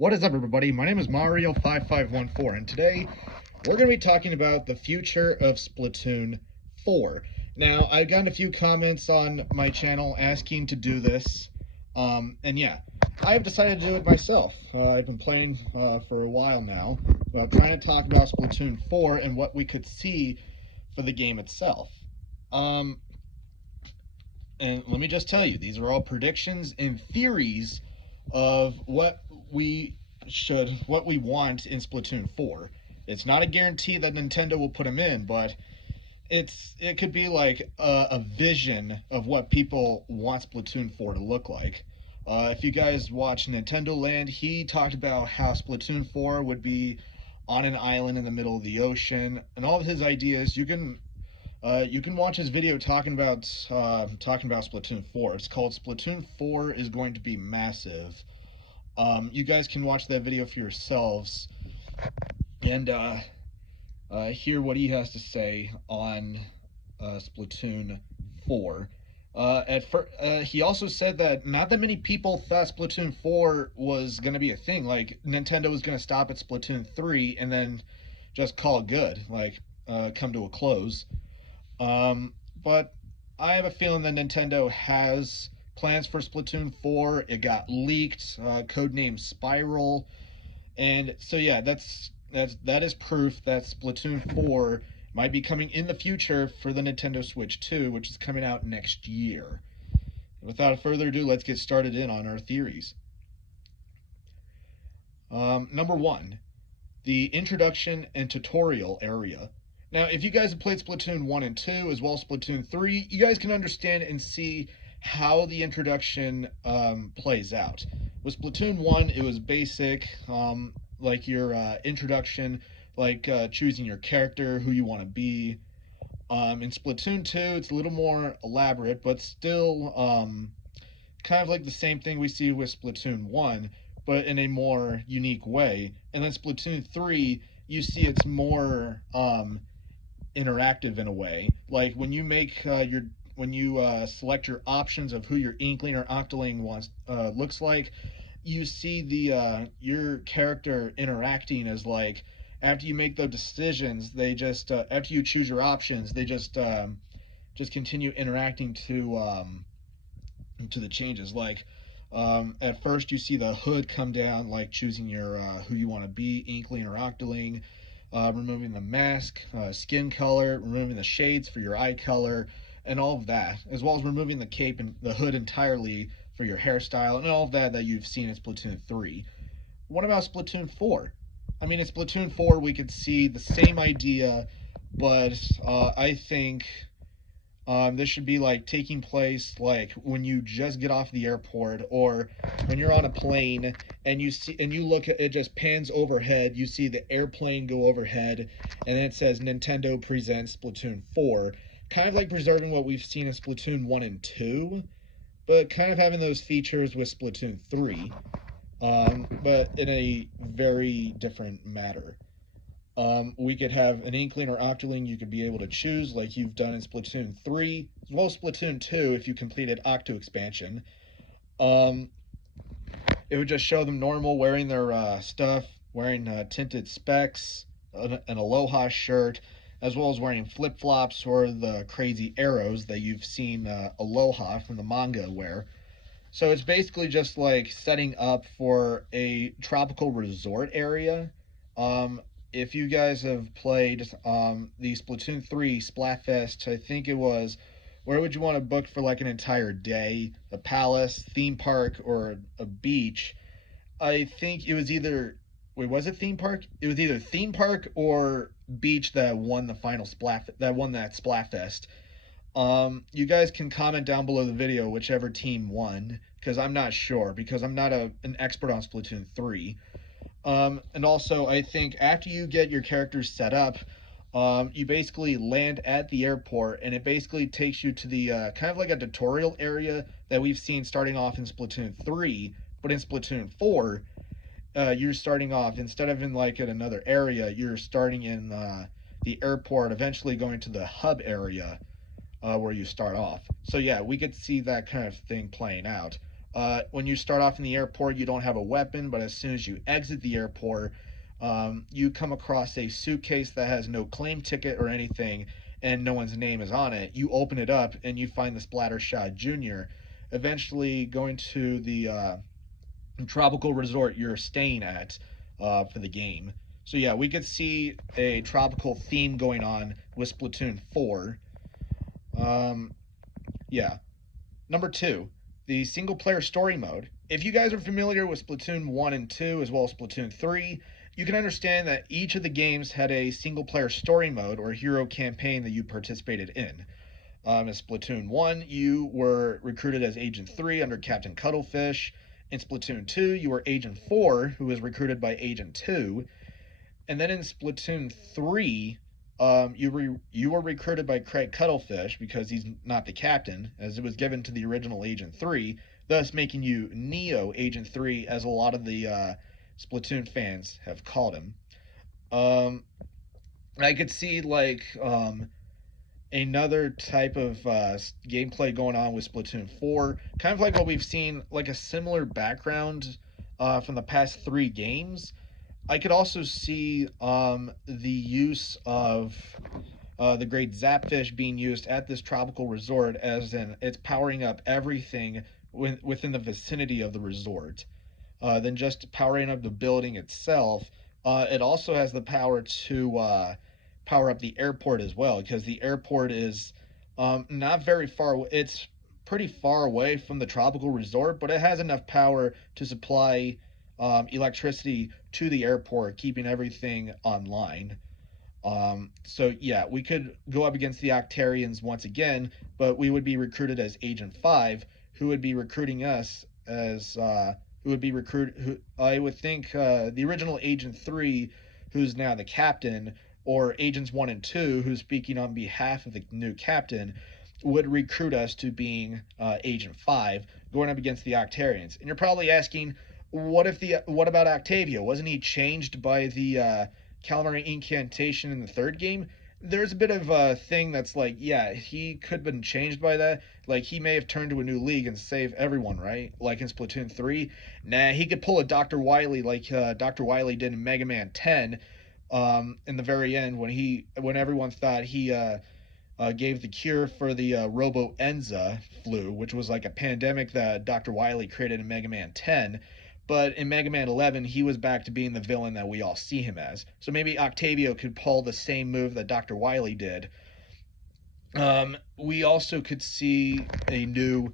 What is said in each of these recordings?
What is up, everybody? My name is Mario5514, and today we're going to be talking about the future of Splatoon 4. Now, I've gotten a few comments on my channel asking to do this, and yeah, I've decided to do it myself. I've been playing for a while now, trying to talk about Splatoon 4 and what we could see for the game itself. And let me just tell you, these are all predictions and theories of what we want in Splatoon 4. It's not a guarantee that Nintendo will put them in, but it could be like a vision of what people want Splatoon 4 to look like. If you guys watch Nintendo Land, he talked about how Splatoon 4 would be on an island in the middle of the ocean, and all of his ideas. You can watch his video talking about Splatoon 4. It's called Splatoon 4 is going to be massive. You guys can watch that video for yourselves and hear what he has to say on Splatoon 4. He also said that not that many people thought Splatoon 4 was going to be a thing. Like, Nintendo was going to stop at Splatoon 3 and then just call it good, like come to a close. But I have a feeling that Nintendo has plans for Splatoon 4. It got leaked, codenamed Spiral, and so yeah, that is proof that Splatoon 4 might be coming in the future for the Nintendo Switch 2, which is coming out next year. Without further ado, let's get started in on our theories. Number 1, the introduction and tutorial area. Now, if you guys have played Splatoon 1 and 2, as well as Splatoon 3, you guys can understand and see how the introduction plays out. With Splatoon 1, it was basic, like your introduction, like choosing your character, who you want to be. In Splatoon 2, it's a little more elaborate, but still kind of like the same thing we see with Splatoon 1, but in a more unique way. And then Splatoon 3, you see it's more interactive in a way. Like when you make select your options of who your Inkling or Octoling looks like, you see the your character interacting as, like, after you make those decisions, they just after you choose your options, they just continue interacting to the changes. Like at first you see the hood come down, like choosing your who you want to be, Inkling or Octoling. Removing the mask, skin color, removing the shades for your eye color, and all of that, as well as removing the cape and the hood entirely for your hairstyle, and all of that you've seen in Splatoon 3. What about Splatoon 4? I mean, in Splatoon 4, we could see the same idea, but I think this should be like taking place like when you just get off the airport, or when you're on a plane and you look at it, just pans overhead, you see the airplane go overhead, and then it says Nintendo presents Splatoon 4, kind of like preserving what we've seen in Splatoon 1 and 2, but kind of having those features with Splatoon 3, but in a very different matter. We could have an Inkling or Octoling you could be able to choose, like you've done in Splatoon 3, as well as Splatoon 2 if you completed Octo Expansion. It would just show them normal, wearing their stuff, wearing tinted specs, an Aloha shirt, as well as wearing flip-flops or the crazy arrows that you've seen Aloha from the manga wear. So it's basically just like setting up for a tropical resort area. If you guys have played the Splatoon 3 Splatfest, I think it was, where would you want to book for like an entire day? A palace, theme park, or a beach? I think it was either, wait, was it theme park? It was either theme park or beach that won the final Splatfest. You guys can comment down below the video whichever team won, because I'm not sure, because I'm not an expert on Splatoon 3. And also, I think after you get your characters set up, you basically land at the airport, and it basically takes you to the kind of like a tutorial area that we've seen starting off in Splatoon 3, but in Splatoon 4, you're starting off, instead of in like at another area, you're starting in the airport, eventually going to the hub area where you start off. So yeah, we could see that kind of thing playing out. When you start off in the airport, you don't have a weapon, but as soon as you exit the airport, you come across a suitcase that has no claim ticket or anything, and no one's name is on it. You open it up and you find the Splattershot Jr. Eventually, going to the tropical resort you're staying at for the game. So yeah, we could see a tropical theme going on with Splatoon 4. Um, yeah. Number 2, the single player story mode. If you guys are familiar with Splatoon 1 and 2 as well as Splatoon 3, you can understand that each of the games had a single player story mode or hero campaign that you participated in. In Splatoon 1, you were recruited as Agent 3 under Captain Cuttlefish. In Splatoon 2, you were Agent 4, who was recruited by Agent 2. And then in Splatoon 3, you were recruited by Craig Cuttlefish because he's not the captain, as it was given to the original Agent 3, thus making you Neo Agent 3, as a lot of the Splatoon fans have called him. Um, I could see another type of gameplay going on with Splatoon 4, kind of like what we've seen, like a similar background from the past 3 games. I could also see the use of the great Zapfish being used at this tropical resort, as in it's powering up everything within the vicinity of the resort. Than just powering up the building itself, it also has the power to power up the airport as well, because the airport is not very far. It's pretty far away from the tropical resort, but it has enough power to supply electricity to the airport, keeping everything online. So yeah, we could go up against the Octarians once again, but we would be recruited as Agent 5, who would be recruiting us as who would be recruit who I would think the original Agent 3, who's now the captain, or Agents 1 and 2, who's speaking on behalf of the new captain, would recruit us to being Agent 5, going up against the Octarians. And you're probably asking, what about Octavio? Wasn't he changed by the Calamari incantation in the 3rd game? There's a bit of a thing that's like, yeah, he could have been changed by that. Like, he may have turned to a new league and save everyone, right? Like in Splatoon 3. Nah, he could pull a Dr. Wily like Dr. Wily did in Mega Man 10 in the very end, when everyone thought he gave the cure for the Robo Enza flu, which was like a pandemic that Dr. Wily created in Mega Man 10. But in Mega Man 11, he was back to being the villain that we all see him as. So maybe Octavio could pull the same move that Dr. Wily did. We also could see a new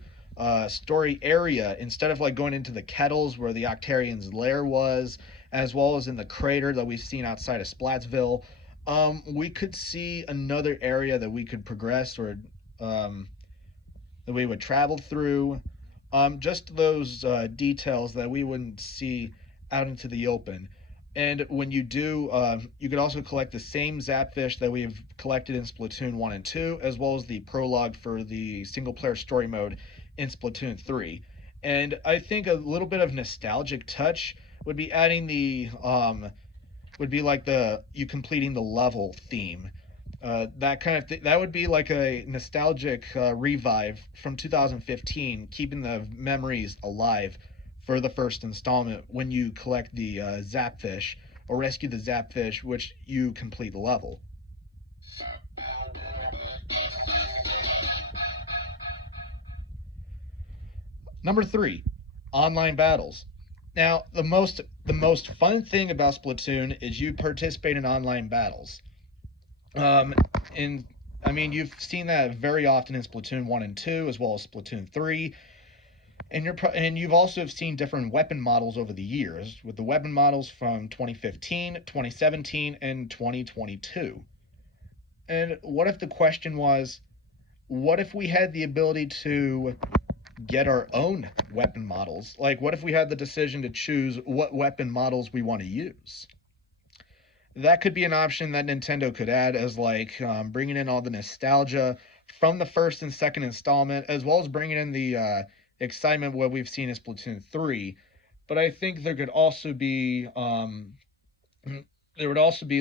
story area, instead of like going into the kettles where the Octarian's lair was, as well as in the crater that we've seen outside of Splatsville. We could see another area that we could progress, or that we would travel through. Just those details that we wouldn't see out into the open. And when you do, you could also collect the same Zapfish that we've collected in Splatoon 1 and 2, as well as the prologue for the single player story mode in Splatoon 3. And I think a little bit of nostalgic touch would be adding would be like you completing the level theme. That kind of that would be like a nostalgic revive from 2015, keeping the memories alive for the first installment when you collect the Zapfish or rescue the Zapfish, which you complete the level. Number 3, online battles. Now, the most fun thing about Splatoon is you participate in online battles. Um, in I mean, you've seen that very often in Splatoon 1 and 2, as well as Splatoon 3. And you've also seen different weapon models over the years, with the weapon models from 2015, 2017, and 2022. And what if the question was, what if we had the ability to get our own weapon models? Like, what if we had the decision to choose what weapon models we want to use? That could be an option that Nintendo could add, as like bringing in all the nostalgia from the first and second installment, as well as bringing in the excitement what we've seen in Splatoon 3. But I think there would also be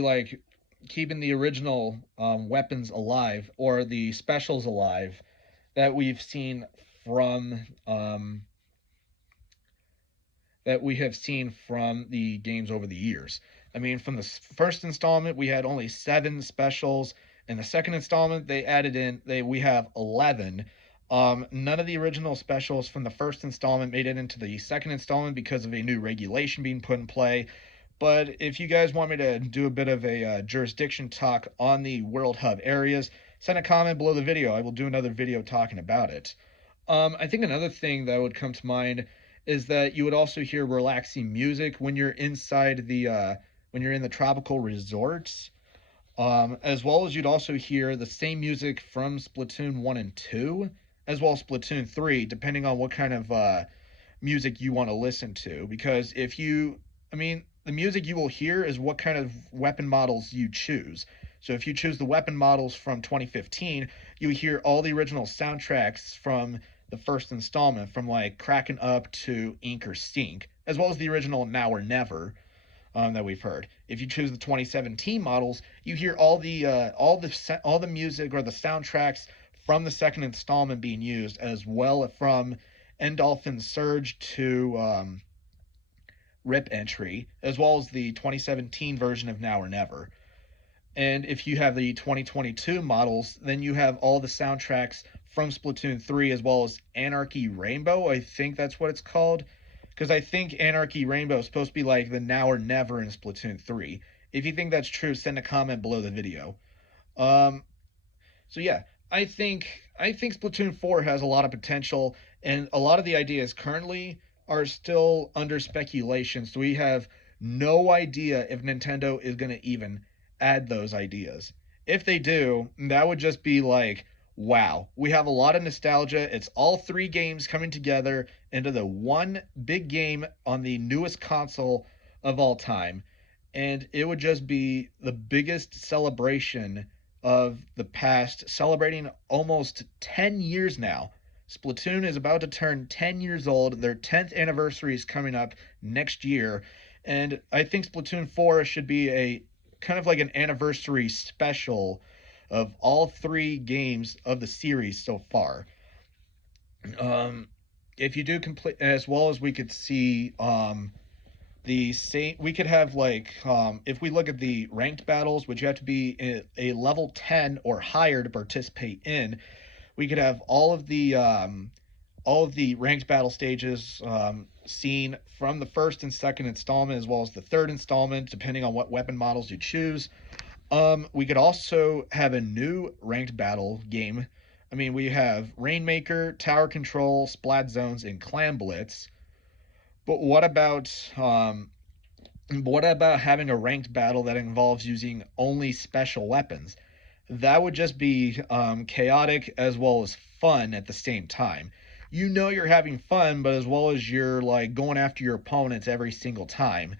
like keeping the original weapons alive, or the specials alive, that we've seen from that we have seen from the games over the years. I mean, from the first installment, we had only 7 specials. In the second installment, they added in we have 11. None of the original specials from the first installment made it into the second installment because of a new regulation being put in play. But if you guys want me to do a bit of a jurisdiction talk on the World Hub areas, send a comment below the video. I will do another video talking about it. I think another thing that would come to mind is that you would also hear relaxing music when you're inside the when you're in the tropical resorts, as well as you'd also hear the same music from Splatoon 1 and 2, as well as Splatoon 3, depending on what kind of music you want to listen to. Because if you, I mean, the music you will hear is what kind of weapon models you choose. So if you choose the weapon models from 2015, you hear all the original soundtracks from the first installment, from like Kraken Up to Ink or Stink, as well as the original Now or Never that we've heard. If you choose the 2017 models, you hear all the music or the soundtracks from the second installment being used, as well from Endolphin Surge to Rip Entry, as well as the 2017 version of Now or Never. And if you have the 2022 models, then you have all the soundtracks from Splatoon 3 as well as Anarchy Rainbow. I think that's what it's called. Because I think Anarchy Rainbow is supposed to be like the Now or Never in Splatoon 3. If you think that's true, send a comment below the video. Um, so yeah, I think Splatoon 4 has a lot of potential, and a lot of the ideas currently are still under speculation. So we have no idea if Nintendo is going to even add those ideas. If they do, that would just be like, wow, we have a lot of nostalgia. It's all 3 games coming together into the one big game on the newest console of all time. And it would just be the biggest celebration of the past, celebrating almost 10 years now. Splatoon is about to turn 10 years old. Their 10th anniversary is coming up next year. And I think Splatoon 4 should be a kind of like an anniversary special of all 3 games of the series so far. Um, if you do complete, as well as we could see the same, we could have like if we look at the ranked battles, which you have to be a level 10 or higher to participate in, we could have all of the ranked battle stages seen from the first and second installment, as well as the third installment, depending on what weapon models you choose. We could also have a new ranked battle game. I mean, we have Rainmaker, Tower Control, Splat Zones, and Clam Blitz. But what about having a ranked battle that involves using only special weapons? That would just be chaotic as well as fun at the same time. You know you're having fun, but as well as you're like going after your opponents every single time.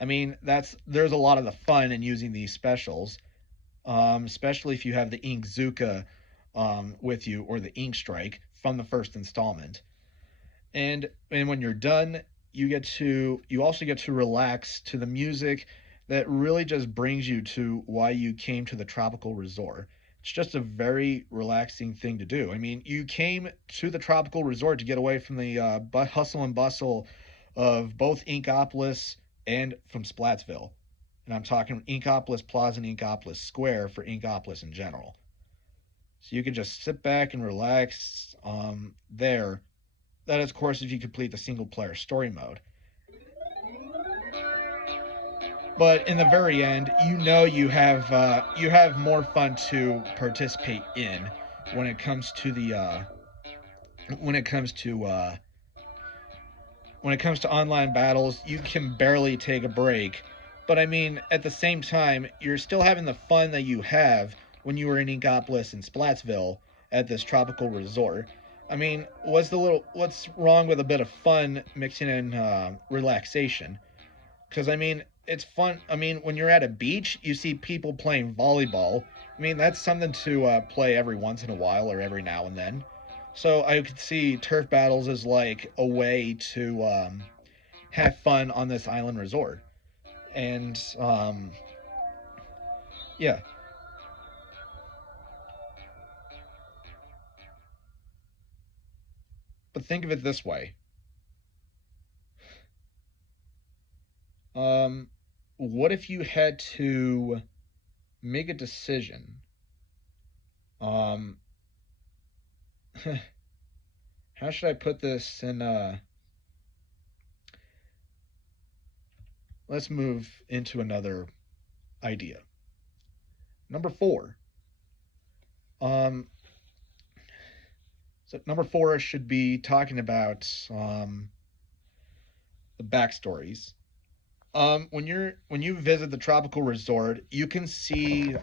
I mean, there's a lot of the fun in using these specials, especially if you have the Ink Zuka with you or the Ink Strike from the first installment. And when you're done, you also get to relax to the music that really just brings you to why you came to the tropical resort. It's just a very relaxing thing to do. I mean, you came to the tropical resort to get away from the hustle and bustle of both Inkopolis and from Splatsville. And I'm talking Inkopolis Plaza and Inkopolis Square for Inkopolis in general. So you can just sit back and relax there. That is, of course, if you complete the single player story mode. But in the very end, you have more fun to participate in when it comes to the when it comes to when it comes to online battles. You can barely take a break, but I mean, at the same time, you're still having the fun that you have when you were in Inkopolis and Splatsville at this tropical resort. I mean, what's wrong with a bit of fun mixing in relaxation? Because I mean, it's fun. I mean, when you're at a beach, you see people playing volleyball. I mean, that's something to play every once in a while or every now and then. So I could see turf battles as like a way to have fun on this island resort. And yeah, but think of it this way: Um, what if you had to make a decision? Um, how should I put this in? Let's move into another idea. Number four. Um, so number four should be talking about the backstories. When you visit the tropical resort, you can see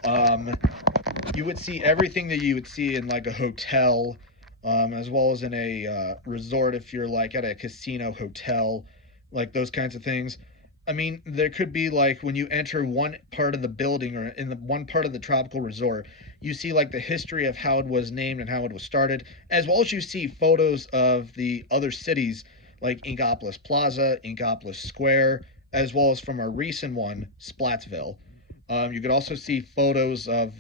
you would see everything that you would see in like a hotel, as well as in a resort if you're like at a casino hotel, like those kinds of things. I mean, there could be like when you enter one part of the building or in the one part of the tropical resort, you see like the history of how it was named and how it was started, as well as you see photos of the other cities like Inkopolis Plaza, Inkopolis Square, as well as from our recent one, Splatsville. You could also see photos of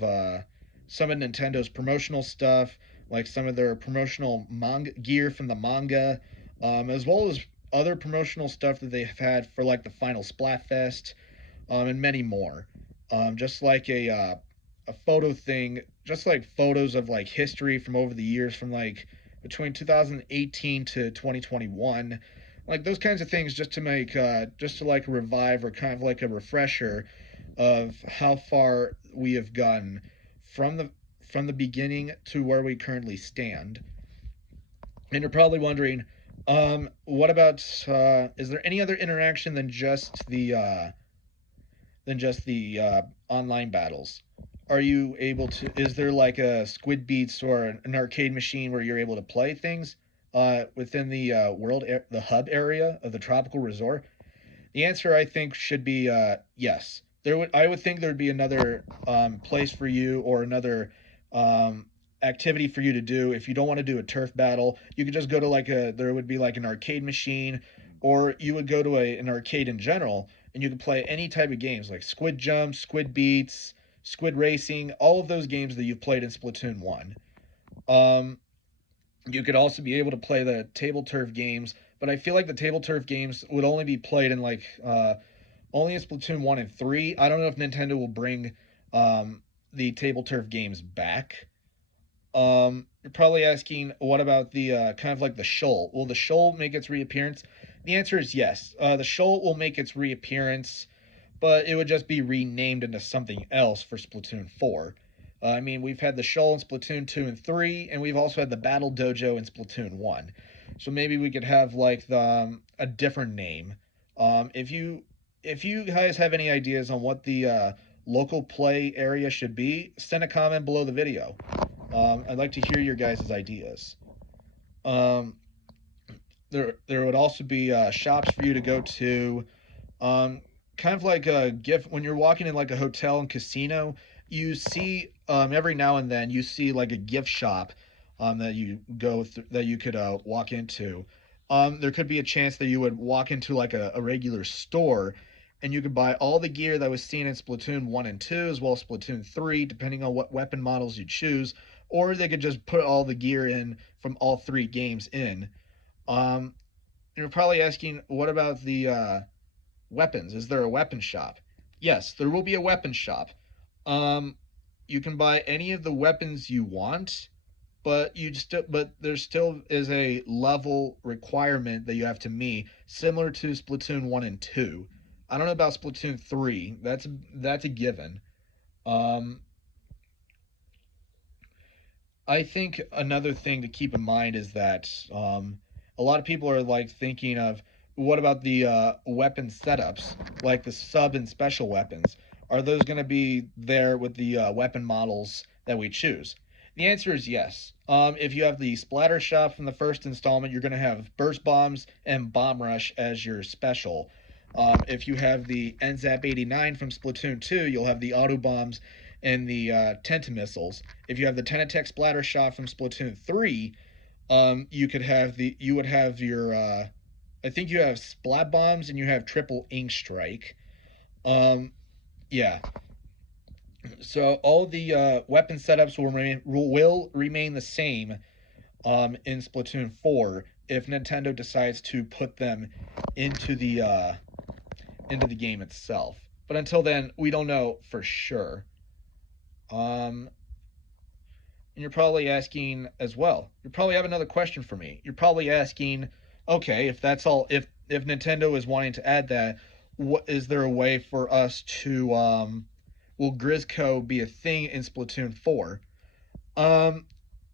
some of Nintendo's promotional stuff, like some of their promotional manga gear from the manga, as well as other promotional stuff that they've had for like the final Splatfest, and many more. Just like a photo thing, just like photos of like history from over the years, from like between 2018 to 2021, like those kinds of things, just to make just to like revive or kind of like a refresher of how far we have gotten from the beginning to where we currently stand. And you're probably wondering, what about is there any other interaction than just the online battles? Are you able to? Is there like a Squid Beats or an arcade machine where you're able to play things within the the hub area of the tropical resort? The answer I think should be yes. I would think there would be another place for you or another um, activity for you to do if you don't want to do a turf battle. You could just go to like there would be like an arcade machine, or you would go to an arcade in general, and you could play any type of games like Squid Jump, Squid Beats, Squid Racing, all of those games that you've played in Splatoon 1. Um, you could also be able to play the table turf games, but I feel like the table turf games would only be played in like only in Splatoon 1 and 3. I don't know if Nintendo will bring the table turf games back. You're probably asking, what about the kind of like the shoal? Will the shoal make its reappearance? The answer is yes. The shoal will make its reappearance, but it would just be renamed into something else for Splatoon 4. I mean, we've had the shoal in Splatoon 2 and 3, and we've also had the Battle Dojo in Splatoon 1. So maybe we could have like a different name. If you guys have any ideas on what the local play area should be, send a comment below the video. I'd like to hear your guys' ideas. Um, there would also be shops for you to go to. Um, Kind of like a gift when you're walking in like a hotel and casino, you see every now and then you see like a gift shop that that you could walk into. There could be a chance that you would walk into like a regular store and you could buy all the gear that was seen in Splatoon 1 and 2 as well as Splatoon 3 depending on what weapon models you choose, or they could just put all the gear in from all three games in. um, you're probably asking, what about the weapons? Is there a weapon shop? Yes, there will be a weapon shop. Um, you can buy any of the weapons you want, but there still is a level requirement that you have to meet, similar to Splatoon 1 and 2. I don't know about Splatoon 3. That's a given. Um, I think another thing to keep in mind is that a lot of people are like thinking of, what about the weapon setups, like the sub and special weapons? Are those going to be there with the weapon models that we choose? The answer is yes. If you have the splatter shop from the first installment, you're going to have burst bombs and bomb rush as your special. If you have the NZAP 89 from Splatoon 2, you'll have the auto bombs and the Tentamissiles. If you have the Tenatech Splatter Shot from Splatoon 3, you would have your I think you have Splat Bombs and you have Triple Ink Strike. Um, yeah. So all the weapon setups will remain the same in Splatoon 4 if Nintendo decides to put them into the into the game itself. But until then, we don't know for sure. Um, and you're probably asking as well. You probably have another question for me. You're probably asking, okay, if that's all, if Nintendo is wanting to add that, what is there a way for us to will Grisco be a thing in Splatoon 4? Um,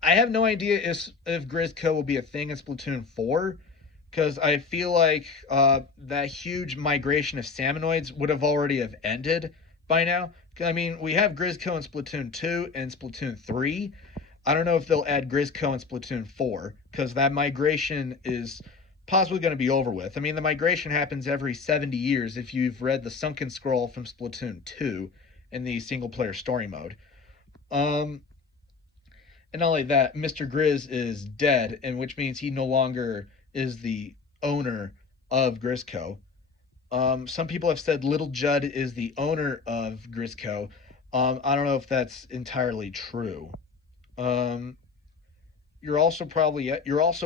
I have no idea if Grisco will be a thing in Splatoon 4 because I feel like that huge migration of Salmonoids would have already have ended by now. I mean, we have Grisco in Splatoon 2 and Splatoon 3. I don't know if they'll add Grisco in Splatoon 4 because that migration is possibly going to be over with. I mean, the migration happens every 70 years if you've read the Sunken Scroll from Splatoon 2 in the single player story mode. Um, and not only that, Mr. Grizz is dead, and which means he no longer is the owner of Grisco. Some people have said Little Judd is the owner of Grisco. I don't know if that's entirely true. Um, you're also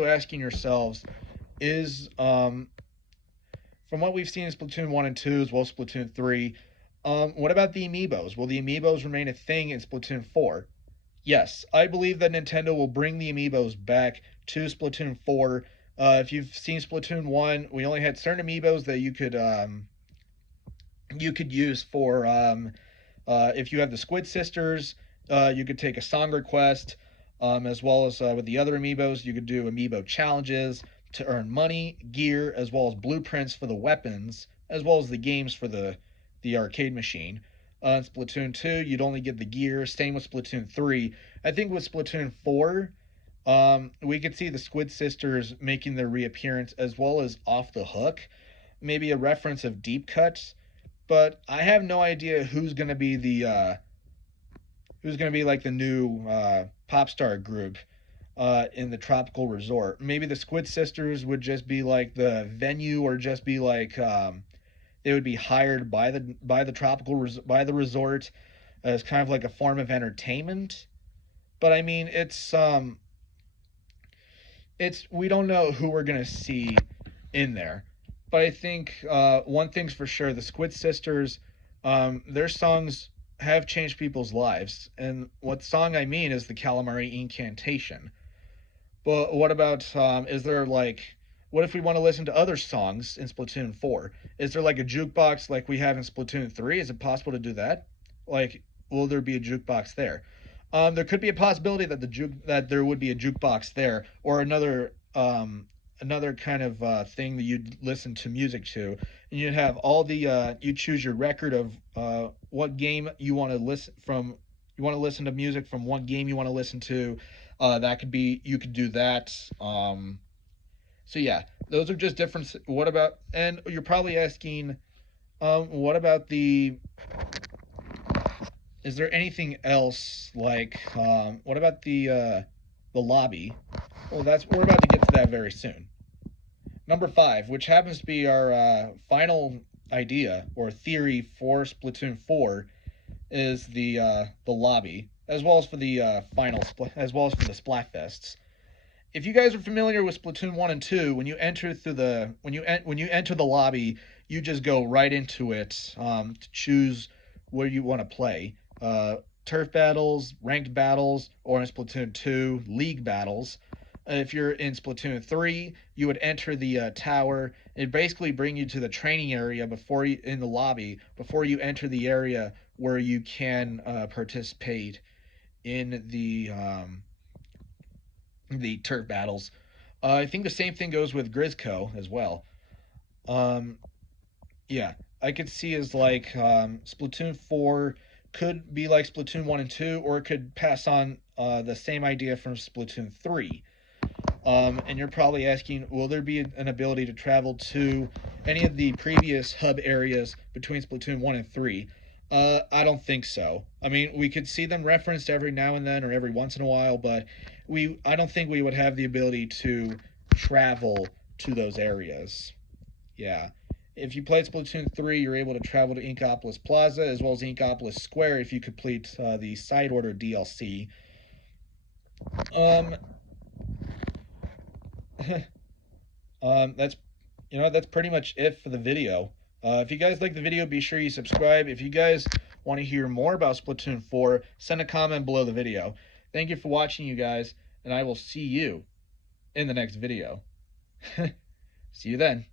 asking yourselves, is from what we've seen in Splatoon 1 and 2 as well as Splatoon 3, what about the amiibos? Will the amiibos remain a thing in Splatoon 4? Yes, I believe that Nintendo will bring the amiibos back to Splatoon 4. If you've seen Splatoon 1, we only had certain amiibos that you could use for if you have the Squid Sisters, you could take a song request, as well as with the other amiibos, you could do amiibo challenges to earn money, gear, as well as blueprints for the weapons, as well as the games for the arcade machine. In Splatoon 2, you'd only get the gear. Same with Splatoon 3. I think with Splatoon 4, we could see the Squid Sisters making their reappearance, as well as Off the Hook, maybe a reference of Deep Cuts. But I have no idea who's going to be like the new pop star group in the tropical resort. Maybe the Squid Sisters would just be like the venue, or just be like they would be hired by by the resort as kind of like a form of entertainment. But I mean, it's we don't know who we're gonna see in there. But I think one thing's for sure: the Squid Sisters, their songs have changed people's lives. And what song I mean is the Calamari Incantation. But what about is there like what if we want to listen to other songs in Splatoon 4? Is there like a jukebox like we have in Splatoon 3? Is it possible to do that? Like, will there be a jukebox there? There could be a possibility that that there would be a jukebox there, or another kind of thing that you'd listen to music to, and you'd have all the you choose your record of what game you want to listen from. You want to listen to music from one game you want to listen to. That could be you could do that. So yeah, those are just different. What about? And you're probably asking, what about the? Is there anything else like? What about the lobby? Well, that's we're about to get to that very soon. Number 5, which happens to be our final idea or theory for Splatoon 4, is the lobby, as well as for the as well as for the Splatfests. If you guys are familiar with Splatoon 1 and 2, when you enter through the when you enter the lobby, you just go right into it to choose where you want to play. Turf battles, ranked battles, or in Splatoon 2, league battles. If you're in Splatoon 3, you would enter the tower. It basically bring you to the training area before you in the lobby before you enter the area where you can participate in the turf battles. I think the same thing goes with Grisco as well. Um, yeah, I could see as like Splatoon 4 could be like Splatoon 1 and 2, or it could pass on the same idea from Splatoon 3. And you're probably asking, will there be an ability to travel to any of the previous hub areas between Splatoon 1 and 3? I don't think so. I mean, we could see them referenced every now and then or every once in a while, but I don't think we would have the ability to travel to those areas. Yeah. If you played Splatoon 3, you're able to travel to Inkopolis Plaza as well as Inkopolis Square if you complete the Side Order DLC. Um, that's that's pretty much it for the video. If you guys like the video, be sure you subscribe. If you guys want to hear more about Splatoon 4, send a comment below the video. Thank you for watching, you guys, and I will see you in the next video. See you then.